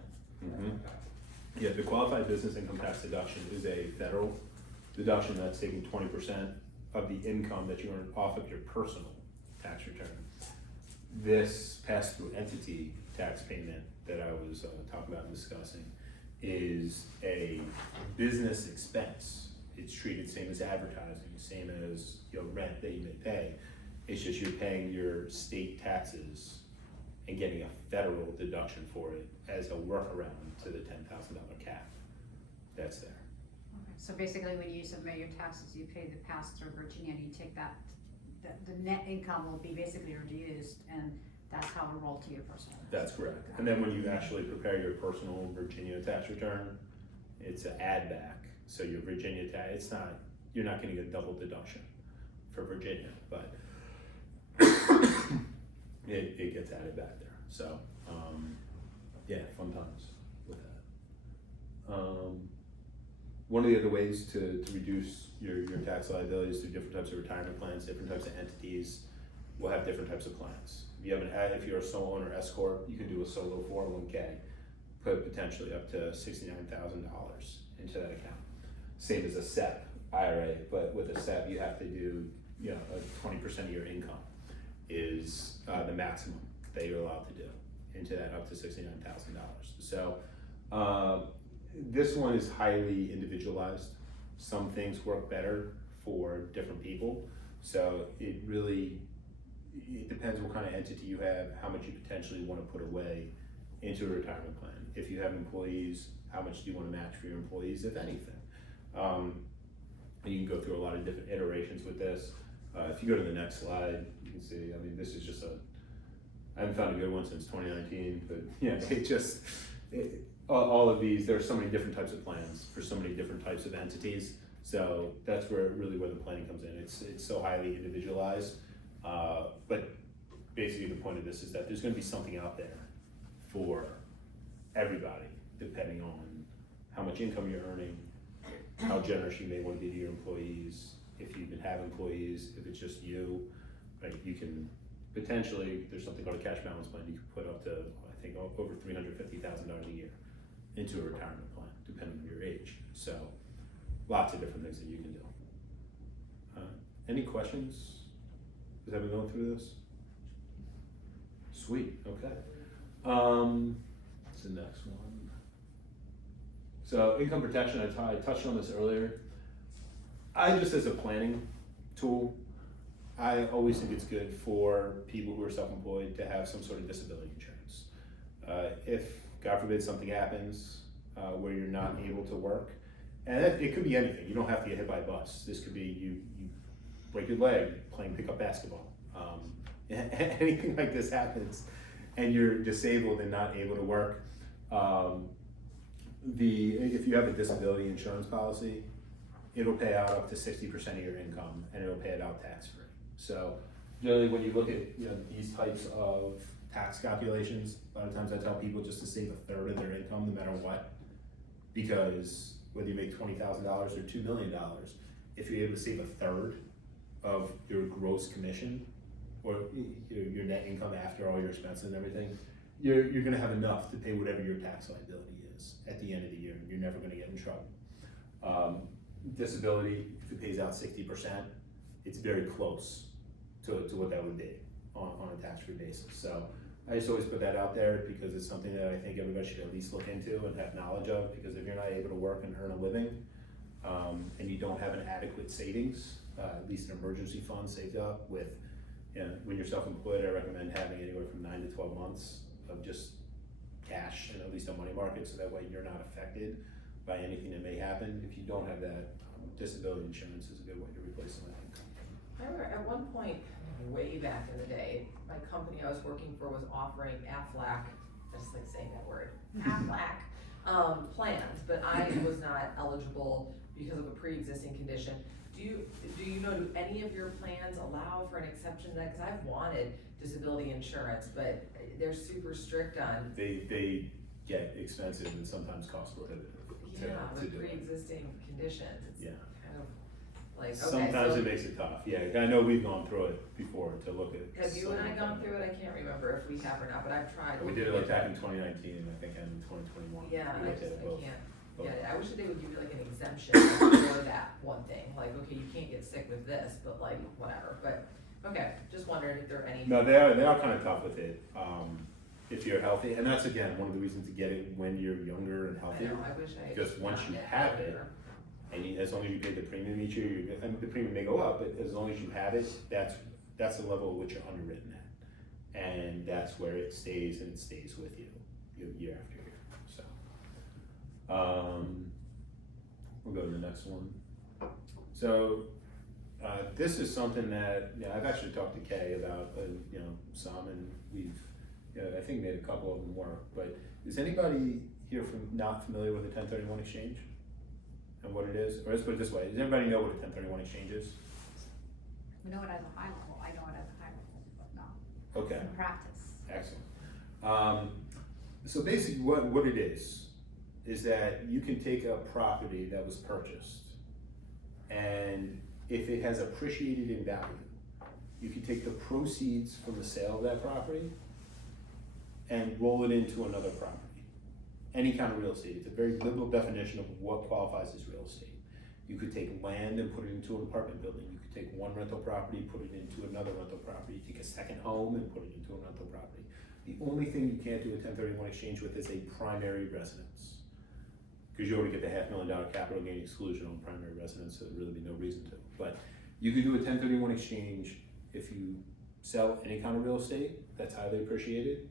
Yeah, the qualified business income tax deduction is a federal deduction that's taking 20% of the income that you earn off of your personal tax return. This pass-through entity tax payment that I was talking about and discussing is a business expense. It's treated same as advertising, same as rent that you may pay. It's just you're paying your state taxes and getting a federal deduction for it as a workaround to the $10,000 cap that's there. Okay. So basically, when you submit your taxes, you pay the pass-through Virginia, and you take that, the net income will be basically reduced, and that's how it roll to your personal. That's correct. And then when you actually prepare your personal Virginia tax return, it's an add back. So your Virginia tax, you're not getting a double deduction for Virginia, but it gets added back there. So, yeah, fun times with that. One of the other ways to reduce your tax liabilities through different types of retirement plans, different types of entities will have different types of plans. If you're a sole owner S corp, you can do a solo 401k, put potentially up to $69,000 into that account. Same as a SEP IRA, but with a SEP you have to do, a 20% of your income is the maximum that you're allowed to do into that up to $69,000. So this one is highly individualized. Some things work better for different people. So it depends what kind of entity you have, how much you potentially want to put away into a retirement plan. If you have employees, how much do you want to match for your employees, if anything? You can go through a lot of different iterations with this. If you go to the next slide, you can see, this is just I haven't found a good one since 2019, but yeah, all of these, there are so many different types of plans for so many different types of entities. So that's where the planning comes in. It's so highly individualized. But basically the point of this is that there's gonna be something out there for everybody, depending on how much income you're earning, how generous you may want to be to your employees, if you even have employees, if it's just you, right? You can potentially, there's something called a cash balance plan, you can put up to, I think, over $350,000 a year into a retirement plan, depending on your age. So lots of different things that you can do. Any questions? Has everyone gone through this? Sweet, okay. What's the next one? So income protection, I touched on this earlier. I just as a planning tool, I always think it's good for people who are self-employed to have some sort of disability insurance. If, God forbid, something happens where you're not able to work, and it could be anything. You don't have to get hit by a bus. This could be you break your leg playing pickup basketball. Anything like this happens, and you're disabled and not able to work. If you have a disability insurance policy, it'll pay out up to 60% of your income, and it'll pay it out tax-free. So generally, when you look at these types of tax calculations, a lot of times I tell people just to save a third of their income, no matter what, because whether you make $20,000 or $2 million, if you're able to save a third of your gross commission or your net income after all your expenses and everything, you're going to have enough to pay whatever your tax liability is at the end of the year. You're never going to get in trouble. Disability, if it pays out 60%, it's very close to what that would be on a tax-free basis. So I just always put that out there because it's something that I think everybody should at least look into and have knowledge of, because if you're not able to work and earn a living, and you don't have an adequate savings, at least an emergency fund saved up with, when you're self-employed, I recommend having anywhere from 9 to 12 months of just cash and at least a money market, so that way you're not affected by anything that may happen. If you don't have that, disability insurance is a good way to replace some of that income. I remember at one point, way back in the day, my company I was working for was offering Aflac, I just like saying that word, Aflac, plans, but I was not eligible because of a pre-existing condition. Do you know, do any of your plans allow for an exception to that? Because I've wanted disability insurance, but they're super strict on. They get expensive and sometimes cost prohibitive. With pre-existing conditions, it's Yeah. kind of like, okay, Sometimes so it makes it tough. Yeah, I know we've gone through it before to look at. have you and I gone through it? I can't remember if we have or not, but I've tried. We did it like back in 2019, and I think in 2021. Yeah, we I looked at it both. can't both. get it. I wish that they would give you like an exemption for that one thing, like, okay, you can't get sick with this, but like, whatever, but, okay, just wondering if there are any. No, they are kind of tough with it. If you're healthy, and that's again one of the reasons to get it when you're younger and I healthier. know, I wish I. Because once found you have it, earlier. and as long as you pay the premium each year, and the premium may go up, but as long as you have it, that's the level at which you're underwritten at, and that's where it stays, and it stays with you year after year. So, we'll go to the next one. So, this is something that I've actually talked to Kay about, some, and we've I think made a couple of them work. But is anybody here not familiar with a 1031 exchange? And what it is? Or let's put it this way, does everybody know what a 1031 exchange is? We know it as a high level, I know it as a high level, but no, Okay, in practice. excellent. So basically what it is that you can take a property that was purchased, and if it has appreciated in value, you can take the proceeds from the sale of that property and roll it into another property. Any kind of real estate. It's a very liberal definition of what qualifies as real estate. You could take land and put it into an apartment building. You could take one rental property, put it into another rental property. Take a second home and put it into a rental property. The only thing you can't do a 1031 exchange with is a primary residence, because you already get the $500,000 capital gain exclusion on primary residence, so there'd really be no reason to. But you could do a 1031 exchange if you sell any kind of real estate that's highly appreciated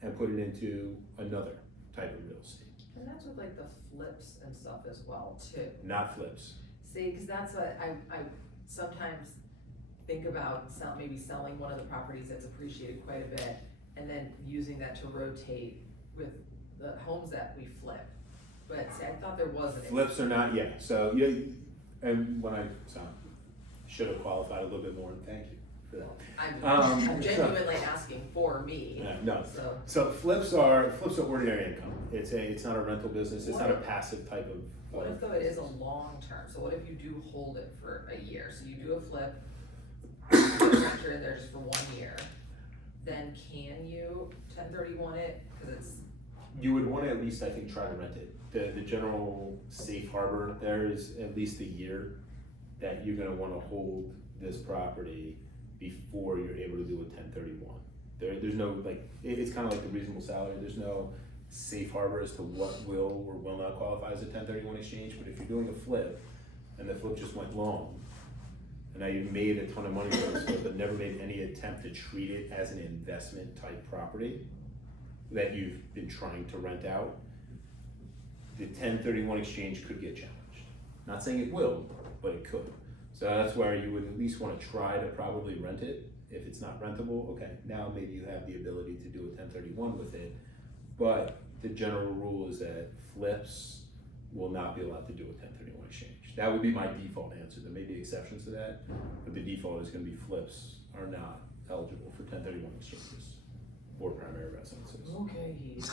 and put it into another type of real estate. And that's with like the flips and stuff as well too. Not flips. See, cause that's what I sometimes think about, maybe selling one of the properties that's appreciated quite a bit, and then using that to rotate with the homes that we flip. But see, I thought there wasn't. Flips are not yet. So and when I should have qualified a little bit more, and thank you for that. I'm genuinely asking for me. No. So flips are ordinary income. It's not a rental business. It's not a passive type of. What if though it is a long term? So what if you do hold it for a year? So you do a flip, you put a renter in there just for 1 year. Then can you 1031 it? Cause it's. You would want to at least, I think, try to rent it. The general safe harbor there is at least a year that you're gonna want to hold this property before you're able to do a 1031. There's no, like, it's kind of like the reasonable salary. There's no, safe harbor as to what will or will not qualify as a 1031 exchange, but if you're doing a flip, and the flip just went long, and now you've made a ton of money from this flip, but never made any attempt to treat it as an investment type property that you've been trying to rent out, the 1031 exchange could get challenged. Not saying it will, but it could. So that's where you would at least want to try to probably rent it. If it's not rentable, okay, now maybe you have the ability to do a 1031 with it. But the general rule is that flips will not be allowed to do a 1031 exchange. That would be my default answer. There may be exceptions to that, but the default is going to be flips are not eligible for 1031 exchanges or primary residences. Okay, Heath.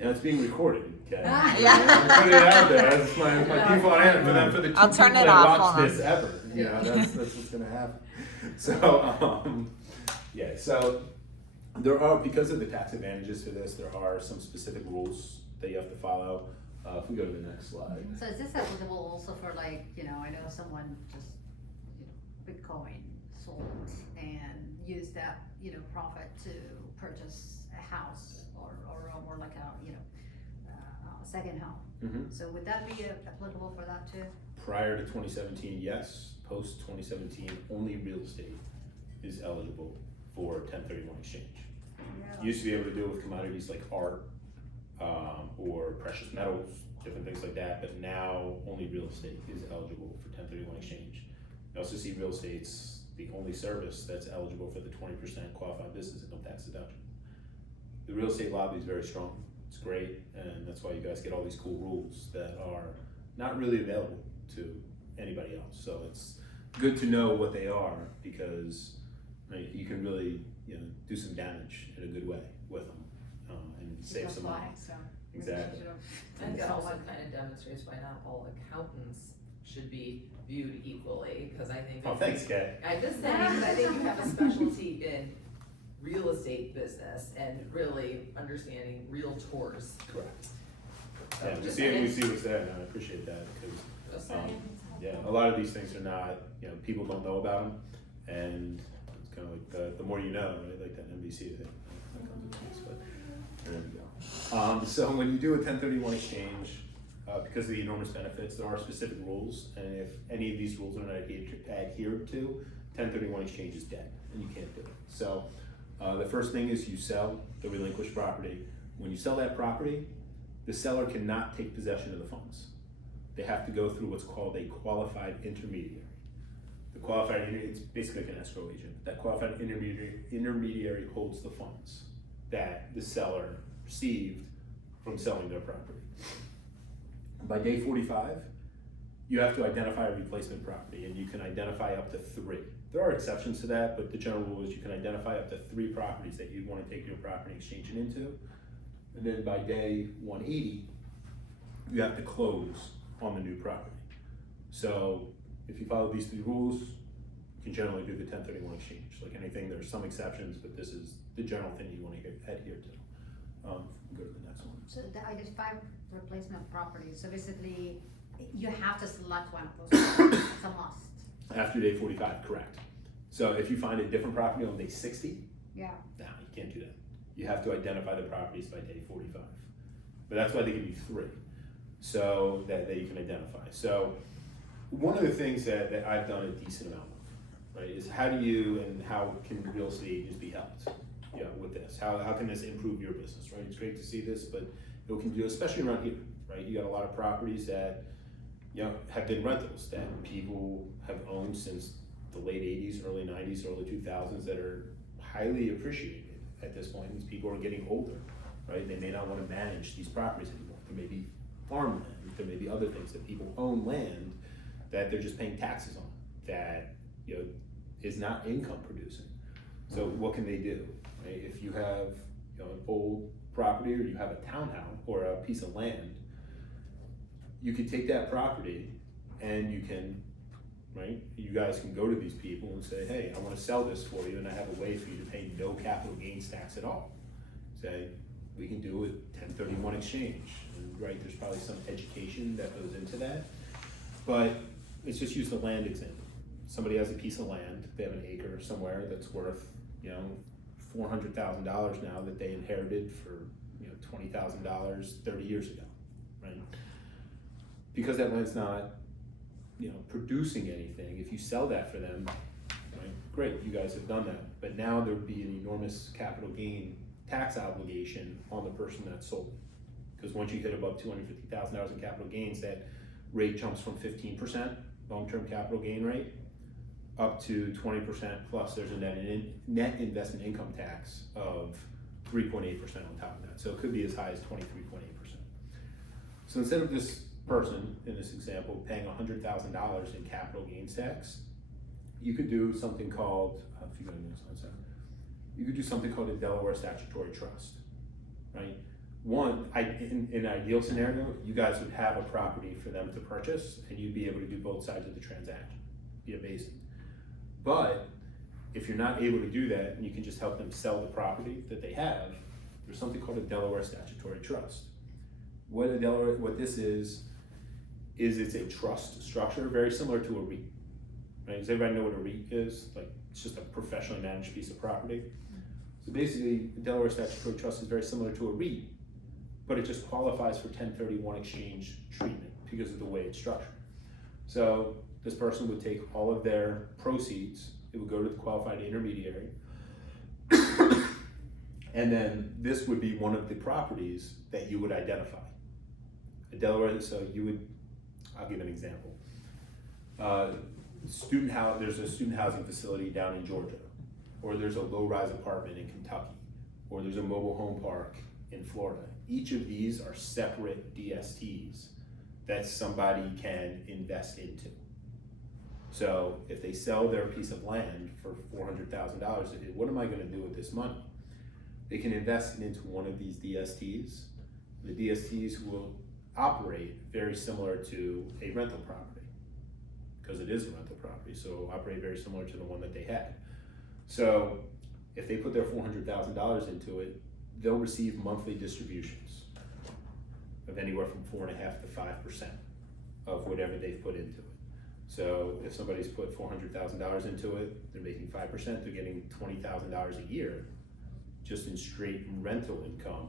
And it's being recorded, okay? Yeah. I'm putting it out there. That's my default answer for them, for the two I'll people turn it that off, watch hold on. this ever. You know, that's what's gonna happen. So, yeah, so there are, because of the tax advantages to this, there are some specific rules that you have to follow. If we go to the next slide. So is this applicable also for like, you know, I know someone just, you know, Bitcoin sold and used that, you know, profit to purchase a house or like a, you know, second home. Mhm. So would that be applicable for that too? Prior to 2017, yes. Post 2017, only real estate is eligible for 1031 exchange. You used to be able to do it with commodities like art, or precious metals, different things like that, but now only real estate is eligible for 1031 exchange. You also see real estate's the only service that's eligible for the 20% qualified business income tax deduction. The real estate lobby is very strong, it's great, and that's why you guys get all these cool rules that are not really available to anybody else. So it's good to know what they are, because you can really, you know, do some damage in a good way with them, and save some money. So. Exactly. I think that also kind of demonstrates why not all accountants should be viewed equally, because I think. Oh, thanks, Kay. I'm just saying, 'cause I think you have a specialty in real estate business and really understanding realtors. Correct. So Yeah, we just see saying. what's there, and I appreciate that, because Just saying. yeah, a lot of these things are not, you know, people don't know about them, and it's kind of like the more you know, right? Like that NBC thing. That comes with this, but there we go. So when you do a 1031 exchange, because of the enormous benefits, there are specific rules, and if any of these rules are not adhered to, 1031 exchange is dead, and you can't do it. So the first thing is you sell the relinquished property. When you sell that property, the seller cannot take possession of the funds. They have to go through what's called a qualified intermediary. The qualified, it's basically like an escrow agent. That qualified intermediary holds the funds that the seller received from selling their property. By day 45, you have to identify a replacement property, and you can identify up to 3. There are exceptions to that, but the general rule is you can identify up to 3 properties that you'd want to take your property and exchange it into. And then by day 180, you have to close on the new property. So if you follow these 3 rules, you can generally do the 1031 exchange. Like anything, there's some exceptions, but this is the general thing you want to adhere to. Go to the next one. So the identified replacement properties, so basically, you have to select one of those, it's a must. After day 45, correct. So if you find a different property on day 60, Yeah. no, you can't do that. You have to identify the properties by day 45. But that's why they give you 3, so that you can identify. So one of the things that I've done a decent amount of, right, is how can real estate agents be helped, you know, with this? How can this improve your business, right? It's great to see this, but it can do, especially around here, right? You got a lot of properties that, you know, have been rentals that people have owned since the late 80s, early 90s, early 2000s that are highly appreciated at this point. These people are getting older, right? They may not want to manage these properties anymore. There may be farmland, there may be other things that people own land that they're just paying taxes on that, you know, is not income producing. So what can they do, right? If you have, you know, an old property, or you have a townhouse or a piece of land, you could take that property and you can, right? You guys can go to these people and say, hey, I want to sell this for you, and I have a way for you to pay no capital gains tax at all. Say, we can do a 1031 exchange, and, right? There's probably some education that goes into that, but let's just use the land example. Somebody has a piece of land, they have an acre somewhere that's worth, you know, $400,000 now that they inherited for $20,000 30 years ago, right? Because that land's not, producing anything, if you sell that for them, right, great, you guys have done that. But now there would be an enormous capital gain tax obligation on the person that sold it. Because once you hit above $250,000 in capital gains, that rate jumps from 15% long-term capital gain rate up to 20% plus there's a net investment income tax of 3.8% on top of that. So it could be as high as 23.8%. So instead of this person, in this example, paying $100,000 in capital gains tax, you could do something called, if you go to the next slide, you could do something called a Delaware statutory trust, right? One, in an ideal scenario, you guys would have a property for them to purchase and you'd be able to do both sides of the transaction. Be amazing. But if you're not able to do that and you can just help them sell the property that they have, there's something called a Delaware statutory trust. What this is it's a trust structure very similar to a REIT. Right? Does everybody know what a REIT is? Like, it's just a professionally managed piece of property. So basically, the Delaware statutory trust is very similar to a REIT, but it just qualifies for 1031 exchange treatment because of the way it's structured. So this person would take all of their proceeds, it would go to the qualified intermediary, and then this would be one of the properties that you would identify. A Delaware, so you would, I'll give an example. There's a student housing facility down in Georgia, or there's a low-rise apartment in Kentucky, or there's a mobile home park in Florida. Each of these are separate DSTs that somebody can invest into. So if they sell their piece of land for $400,000, what am I gonna do with this money? They can invest it into one of these DSTs. The DSTs will operate very similar to a rental property, because it is a rental property, so it'll operate very similar to the one that they had. So if they put their $400,000 into it, they'll receive monthly distributions of anywhere from 4.5% to 5% of whatever they've put into it. So if somebody's put $400,000 into it, they're making 5%, they're getting $20,000 a year just in straight rental income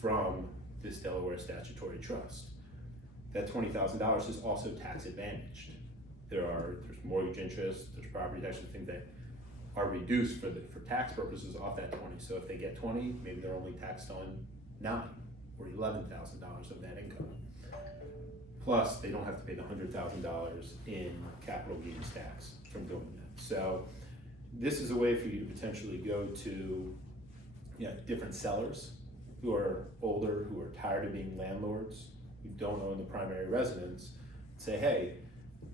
from this Delaware statutory trust. That $20,000 is also tax advantaged. There's mortgage interest, there's property tax, things that are reduced for tax purposes off that 20. So if they get 20, maybe they're only taxed on $9,000 or $11,000 of that income. Plus, they don't have to pay the $100,000 in capital gains tax from doing that. So this is a way for you to potentially go to different sellers who are older, who are tired of being landlords, who don't own the primary residence, say, hey,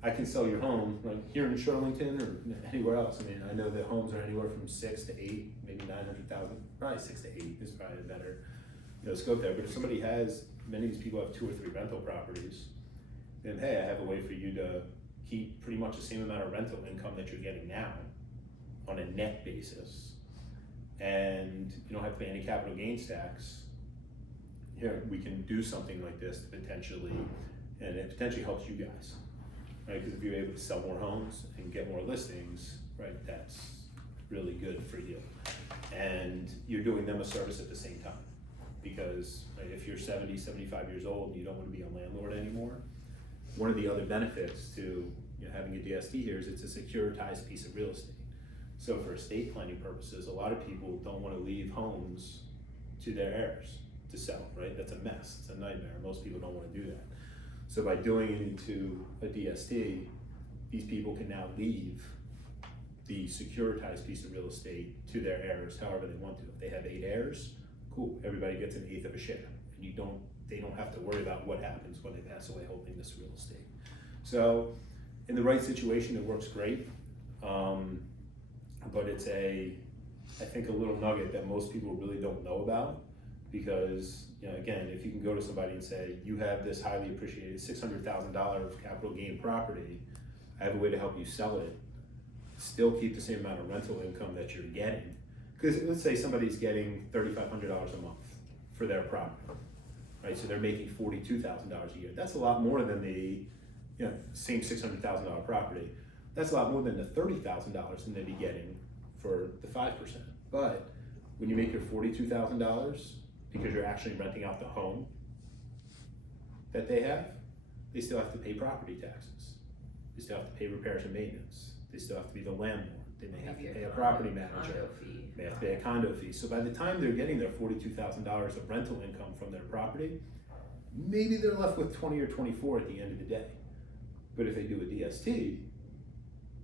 I can sell your home right here in Arlington or anywhere else. I mean, I know that homes are anywhere from 6 to 8, maybe 900,000, probably 6 to 8 is probably a better scope there. But if somebody has, many of these people have 2 or 3 rental properties, then hey, I have a way for you to keep pretty much the same amount of rental income that you're getting now on a net basis. And you don't have to pay any capital gains tax. Here, we can do something like this to potentially, and it potentially helps you guys, right? Because if you're able to sell more homes and get more listings, right, that's really good for you. And you're doing them a service at the same time. Because right, if you're 70, 75 years old and you don't want to be a landlord anymore, one of the other benefits to having a DST here is it's a securitized piece of real estate. So for estate planning purposes, a lot of people don't want to leave homes to their heirs to sell, right? That's a mess, it's a nightmare. Most people don't want to do that. So by doing it into a DST, these people can now leave the securitized piece of real estate to their heirs however they want to. If they have 8 heirs, cool, everybody gets 1/8 of a share. And they don't have to worry about what happens when they pass away holding this real estate. So in the right situation, it works great. But it's I think a little nugget that most people really don't know about, because again, if you can go to somebody and say, you have this highly appreciated $600,000 capital gain property, I have a way to help you sell it, still keep the same amount of rental income that you're getting. Because let's say somebody's getting $3,500 a month for their property, right? So they're making $42,000 a year. That's a lot more than the same $600,000 property. That's a lot more than the $30,000 that they'd be getting for the 5%. But when you make your $42,000, because you're actually renting out the home that they have, they still have to pay property taxes. They still have to pay repairs and maintenance. They still have to be the landlord. They may have to pay a property manager. Condo fee. They have to pay a condo fee. So by the time they're getting their $42,000 of rental income from their property, maybe they're left with 20 or 24 at the end of the day. But if they do a DST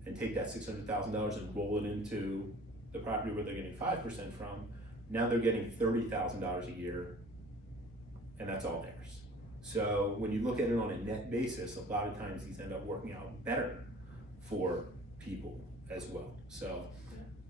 and take that $600,000 and roll it into the property where they're getting 5% from, now they're getting $30,000 a year, and that's all theirs. So when you look at it on a net basis, a lot of times these end up working out better for people as well. So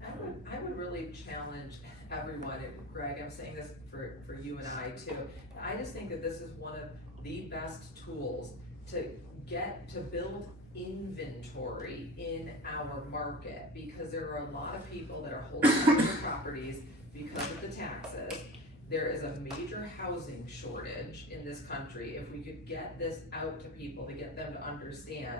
I would really challenge everyone, and Greg, I'm saying this for you and I too. I just think that this is one of the best tools to build inventory in our market, because there are a lot of people that are holding on to their properties because of the taxes. There is a major housing shortage in this country. If we could get this out to people, to get them to understand,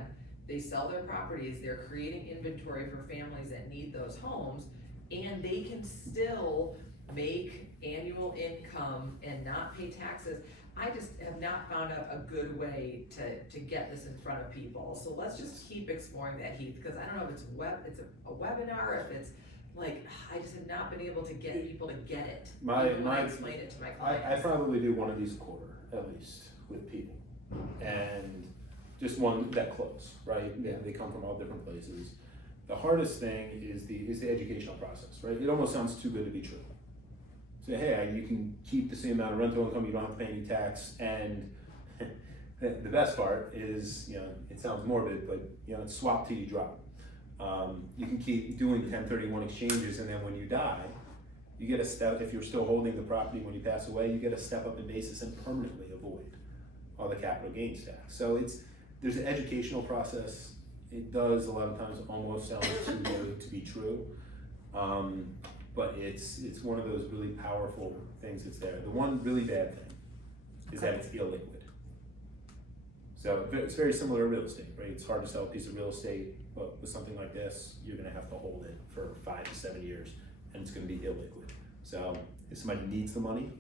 they sell their properties, they're creating inventory for families that need those homes, and they can still make annual income and not pay taxes. I just have not found out a good way to get this in front of people. So let's just keep exploring that, Heath, because I don't know if it's a webinar, if it's like, I just have not been able to get people to get it. Even when I explain it to my clients. I probably do one of these a quarter, at least, with people. And just one that close, right? They come from all different places. The hardest thing is the educational process, right? It almost sounds too good to be true. Say, hey, you can keep the same amount of rental income, you don't have to pay any tax, and the best part is, it sounds morbid, but it's swap till you drop. You can keep doing 1031 exchanges, and then when you die, you get a step. If you're still holding the property when you pass away, you get a step up in basis and permanently avoid all the capital gains tax. So there's an educational process. It does a lot of times almost sound too good to be true, but it's one of those really powerful things that's there. The one really bad thing is that it's illiquid. So it's very similar to real estate, right? It's hard to sell a piece of real estate, but with something like this, you're gonna have to hold it for 5 to 7 years, and it's gonna be illiquid. So if somebody needs the money,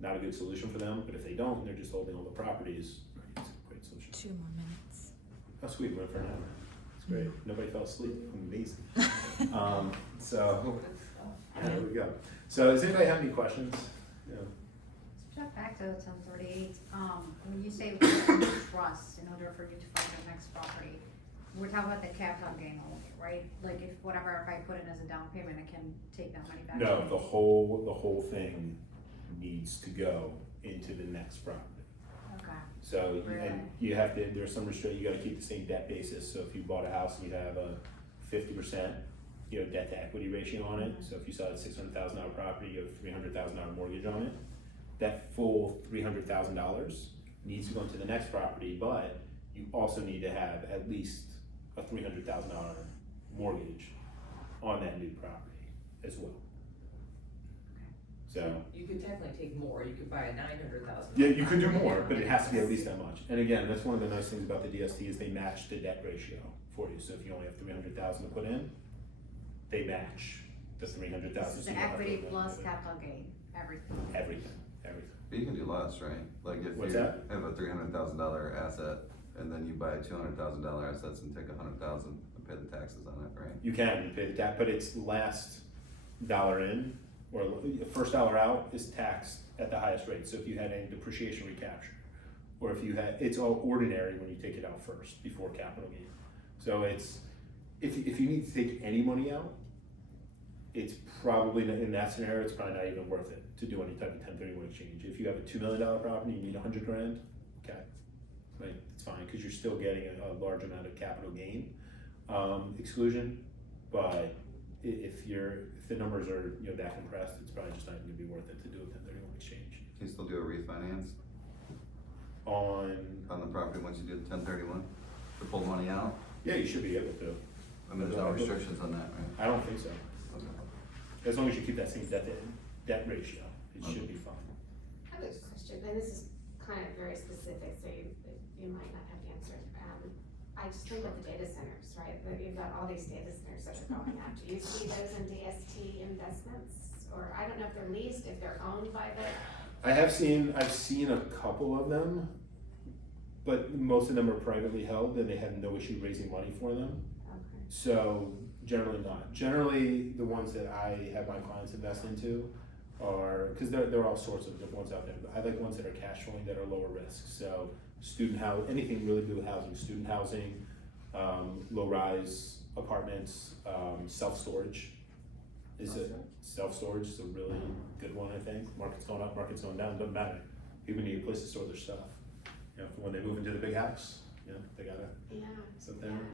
not a good solution for them, but if they don't, and they're just holding all the properties, right, it's a great solution. 2 more minutes. How sweet, we went for an hour. It's great. Nobody fell asleep. Amazing. So there we go. So does anybody have any questions? Yeah. Jump back to 1038, when you say trust in order for you to find the next property, we're talking about the capital gain only, right? Like if I put it as a down payment, I can take that money back? No, the whole thing needs to go into the next property. Okay. So, Really? and you have to, there's some restriction, you gotta keep the same debt basis. So if you bought a house and you have a 50%, debt to equity ratio on it. So if you saw a $600,000 property, you have $300,000 mortgage on it. That full $300,000 needs to go into the next property, but you also need to have at least a $300,000 mortgage on that new property as well. So You could technically take more, you could buy a $900,000. yeah, you could do more, but it has to be at least that much. And again, that's one of the nice things about the DST is they match the debt ratio for you. So if you only have $300,000 to put in, they match the $300,000. This is the equity plus capital gain, everything. Everything. But you can do less, right? Like if What's you that? have a $300,000 asset and then you buy $200,000 assets and take $100,000 and pay the taxes on it, right? You can pay the tax, but it's last dollar in or first dollar out is taxed at the highest rate. So if you had any depreciation recapture, or if you had, it's all ordinary when you take it out first before capital gain. So it's, if you need to take any money out, it's probably, in that scenario, it's probably not even worth it to do any type of 1031 exchange. If you have a $2 million property, you need $100 grand, okay, right, it's fine, because you're still getting a large amount of capital gain exclusion, but if the numbers are that compressed, it's probably just not going to be worth it to do a 1031 exchange. Can you still do a refinance On the property once you do the 1031 to pull money out? yeah, you should be able to. I mean, there's no restrictions on that, right? I don't think so. Okay. As long as you keep that same debt ratio, it should be fine. I have a question, and this is kind of very specific, so you might not have to answer it. I just think about the data centers, right? That you've got all these data centers that are going out. Do you see those in DST investments, or I don't know if they're leased, if they're owned by the, I've seen a couple of them, but most of them are privately held and they have no issue raising money for them. okay. So generally not. Generally, the ones that I have my clients invest into are, because there are all sorts of different ones out there, but I like ones that are cash flowing that are lower risk. So anything really to do with housing, student housing, low rise apartments, self-storage. Self-storage is a really good one, I think. Market's going up, market's going down, doesn't matter. People need a place to store their stuff. You know, for when they move into the big house, you know, they gotta Yeah. sit there.